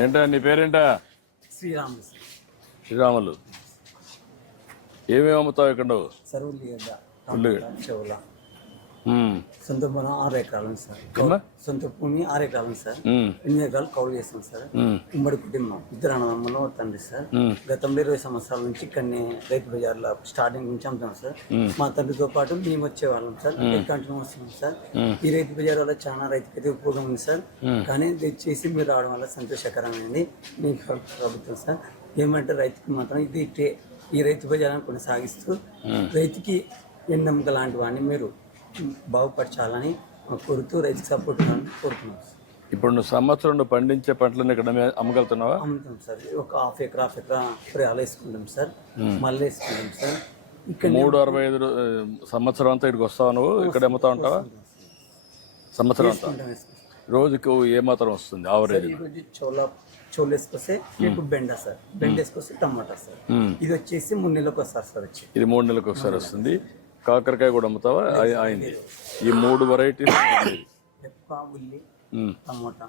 ఏంటా నీ పేరేంటా? శ్రీరాములు శ్రీరాములు. ఏమేమి అమ్ముతావు ఇక్కడ నువ్వు? సార్ ఉల్లిగడ్డ, ఉల్లిగడ్డ. చెవుల సొంత పొలం 6 ఎకరాలు ఉంది సార్. సొంత భూమి 6 ఎకరాలు ఉంది సార్. 8 ఎకరాలు కౌలు చేస్తాం సార్. ఉమ్మడి కుటుంబం, 2 అన్నదమ్ములు తండ్రి సార్. గతంలో 20 సంవత్సరాల నుంచి ఇక్కడనే రైతు బజార్లో స్టార్టింగ్ నుంచి అమ్ముతాం సార్. మా తండ్రితో పాటు మేము వచ్చేవాళ్ళం సార్. కంటిన్యూ వస్తున్నాం సార్. ఈ రైతు బజార్ వల్ల చాలా రైతుకైతే ఉపయోగం ఉంది సార్. కానీ దయచేసి మీరు రావడం వల్ల సంతోషకరమైనది మీకు ప్రభుత్వం సార్. ఏమంటే రైతుకి మాత్రం ఇది ఈ రైతు బజార్ని కొనసాగిస్తూ రైతుకి ఎన్నెముక లాంటి వాడిని మీరు బాగుపరచాలని కోరుతూ రైతుకి సపోర్ట్ కోరుతున్నాం. ఇప్పుడు నువ్వు సంవత్సరం పండించే పంటలను ఇక్కడ అమ్మగలుగుతున్నావా? అమ్ముతాం సార్. ఒక హాఫ్ ఎకరా పొలాలు వేసుకుంటాం సార్. మళ్ళీ వేసుకుంటాం సార్. ఇక్కడ 365 సంవత్సరం అంతా ఇక్కడికి వస్తావు నువ్వు? ఇక్కడ అమ్ముతా ఉంటావా సంవత్సరం అంతా? రోజుకు ఏమాత్రం వస్తుంది ఆవరేజ్? ఈరోజు చోలు వేసుకొస్తే మీకు బెండ సార్. బెండ వేసుకొస్తే టమాటా సార్. ఇది వచ్చేసి 3 నెలలకు వస్తారు సార్. వచ్చి ఇది 3 నెలలకు ఒకసారి వస్తుంది. కాకరకాయ కూడా అమ్ముతావా? అయింది. ఈ 3 వెరైటీస్ ఉల్లి, టమోటా.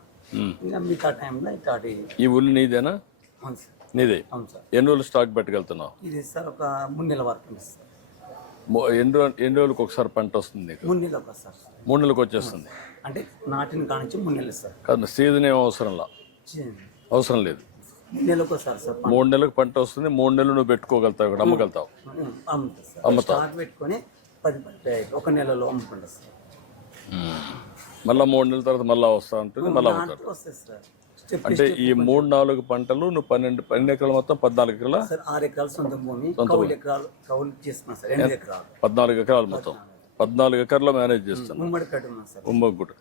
ఇంకా మిగతా టైంలో ఇట్లాంటి. ఈ ఉల్లి నీదేనా? అవును సార్. నీదే. అవును సార్. ఎన్ని రోజులు స్టాక్ పెట్టగలుగుతున్నావు? ఇది సార్ ఒక 3 నెలల వరకు సార్. ఎన్ని రోజులకు ఒకసారి పంట వస్తుంది? 3 నెలలకు వస్తారు సార్. 3 నెలలకు వచ్చేస్తుంది. అంటే నాటిన కానించి 3 నెలలు సార్. కాదు, సీజన్ ఏం అవసరం లేదు. 3 నెలలకు వస్తారు సార్. 3 నెలలకు పంట వస్తుంది. 3 నెలలు నువ్వు పెట్టుకోగలుగుతావు, ఇక్కడ అమ్మగలుగుతావు. అమ్ముతావు. పెట్టుకొని 10 ఒక నెలలో అమ్ముకుంటా సార్. మళ్ళీ 3 నెలల తర్వాత మళ్ళీ వస్తా ఉంటుంది, మళ్ళీ అమ్ముతారు. అంటే ఈ 3-4 పంటలు నువ్వు 12 ఎకరాలు మొత్తం 14 ఎకరాల? 6 ఎకరాలు సొంత భూమి, 12 ఎకరాలు కౌలు చేసుకున్నాం సార్. 8 ఎకరాలు 14 ఎకరాలు మొత్తం 14 ఎకరాల్లో మేనేజ్ చేస్తాను. ఉమ్మడి.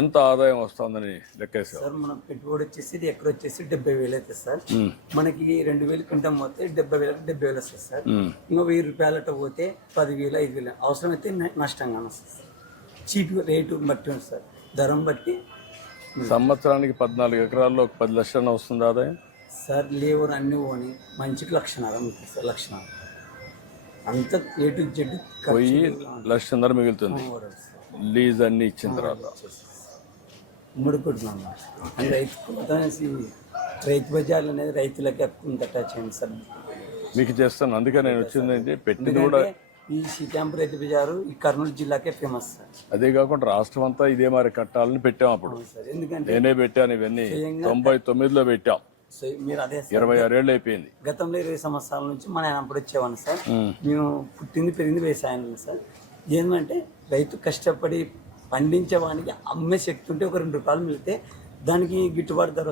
ఎంత ఆదాయం వస్తుందని లెక్కేసారు సార్? మన పెట్టుబడి వచ్చేసి ఇది ఎక్కడ వచ్చేసి 70,000 అయితే సార్. మనకి 2,000 క్వింటం పోతే 70,000 70,000 వస్తుంది సార్. ఇంకా 1,000 రూపాయలట పోతే 10,000 5,000 అవసరం అయితే నష్టంగా వస్తుంది సార్. చీప్ రేటు బట్టి ఉంది సార్, ధరం బట్టి. సంవత్సరానికి 14 ఎకరాల్లో 10 లక్షలు వస్తుంది ఆదాయం సార్. లేవర్ అన్ని పోని మంచికి లక్షణాలు ఉంటుంది సార్. లక్షణాలు అంత ఏ టు జెడ్ పోయి 1,00,000 మిగులుతుంది లీజ్ అన్ని ఇచ్చిన తర్వాత. ముడుకుంటున్నాం రైతు బజార్లు అనేది రైతులకి కొంత టచ్ అయింది సార్. మీకు చేస్తాను, అందుకే నేను వచ్చింది. పెట్టింది కూడా ఈ సీతాంపు రైతు బజారు ఈ కర్నూలు జిల్లాకే ఫేమస్ సార్. అదే కాకుండా రాష్ట్రం అంతా ఇదే మరి కట్టాలని పెట్టాం అప్పుడు. ఎందుకంటే నేనే పెట్టాను ఇవన్నీ. 99లో పెట్టాం. మీరు అదే 26 ఏళ్ళు అయిపోయింది. గతంలో 20 సంవత్సరాల నుంచి మన ఆయన అప్పుడు వచ్చేవాడిని సార్. మేము పుట్టింది పెరిగింది వ్యవసాయం సార్. ఏంటంటే రైతు కష్టపడి పండించే వానికి అమ్మే శక్తి ఉంటే ఒక 2 రూపాయలు మిగిలితే దానికి గిట్టుబాటు ధర